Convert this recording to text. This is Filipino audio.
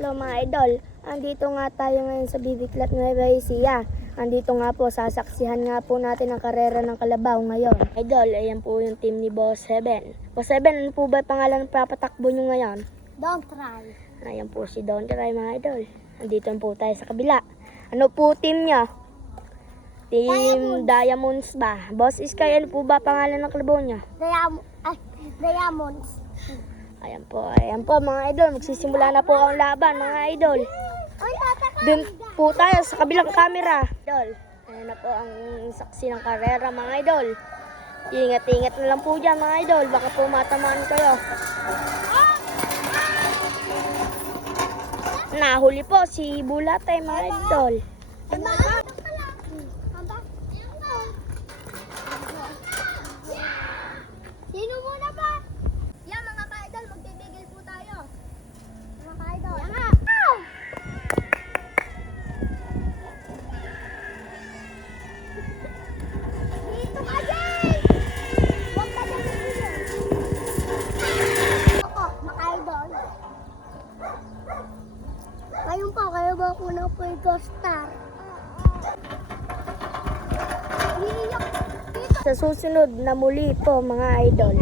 Hello mga idol, andito nga tayo ngayon sa Bibiklat Nueva Ecija. Andito nga po, sasaksihan nga po natin ang karera ng kalabaw ngayon. Idol, ayan po yung team ni Boss 7. Boss 7, ano po ba pangalan ng papatakbo nyo ngayon? Don't try. Ayan po si Don't Try mga idol. Andito po tayo sa kabila. Ano po team nyo? Team Diamonds ba? Boss Sky, ano po ba pangalan ng kalabaw nyo? Diamonds. Ayan po mga idol. Magsisimula na po ang laban mga idol. Dun po tayo sa kabilang camera. Idol, ayan na po ang saksi ng karera mga idol. Ingat-ingat na lang po dyan mga idol. Baka po matamaan kayo. Nahuli po si Bulatay mga idol. Sino muna ba? Yan mga ka-idol, magtitigil po tayo. Mga ka-idol. Yan nga. Dito ka, Jay! Huwag ka dyan magtigil. Ako, mga ka-idol. Ngayon po, kayo ba ako na po yung Ghost Star? Sa susunod na muli po mga idol.